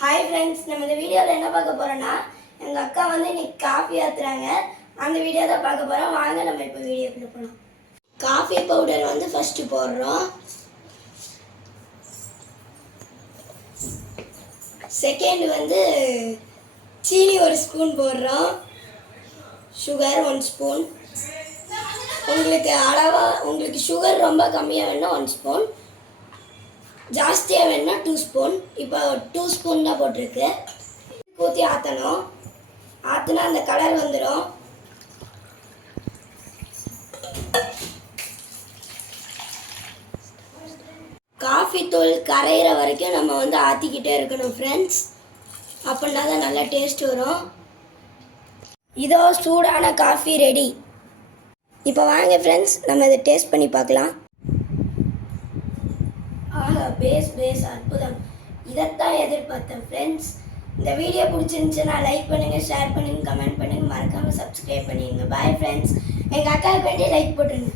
Hi friends, நம்ம இந்த வீடியோவில் என்ன பார்க்க போகிறோன்னா எங்கள் அக்கா வந்து இன்னைக்கு காஃபி ஆற்றுறாங்க. அந்த வீடியோ தான் பார்க்க போகிறோம். வாங்க நம்ம இப்போ வீடியோக்குள்ள போகலாம். காஃபி பவுடர் வந்து ஃபஸ்ட்டு போடுறோம். செகண்ட் வந்து சீனி ஒரு ஸ்பூன் போடுறோம். Sugar 1 spoon. உங்களுக்கு சுகர் ரொம்ப கம்மியாக வேணும்னா 1 ஸ்பூன், ஜாஸ்தியாக வேணும்னா 2 ஸ்பூன். இப்போ 2 ஸ்பூன் தான் போட்டிருக்கு. ஊற்றி ஆற்றணும். ஆற்றினா அந்த கலர் வந்துடும். காஃபி தூள் கரையிற வரைக்கும் நம்ம வந்து ஆற்றிக்கிட்டே இருக்கணும் ஃப்ரெண்ட்ஸ். அப்படின்னா தான் நல்லா டேஸ்ட் வரும். இதோ சூடான காஃபி ரெடி. இப்போ வாங்க ஃப்ரெண்ட்ஸ், நம்ம இதை டேஸ்ட் பண்ணி பார்க்கலாம். ஆஹா, பேஸ் அற்புதம். இதைத்தான் எதிர்பார்த்தேன் ஃப்ரெண்ட்ஸ். இந்த வீடியோ பிடிச்சிருந்துச்சுன்னா லைக் பண்ணுங்கள், ஷேர் பண்ணுங்கள், கமெண்ட் பண்ணுங்கள், மறக்காமல் சப்ஸ்கிரைப் பண்ணிடுங்க. Bye friends. எங்கள் அக்காவுக்கு வேண்டி லைக் போட்டுருங்க.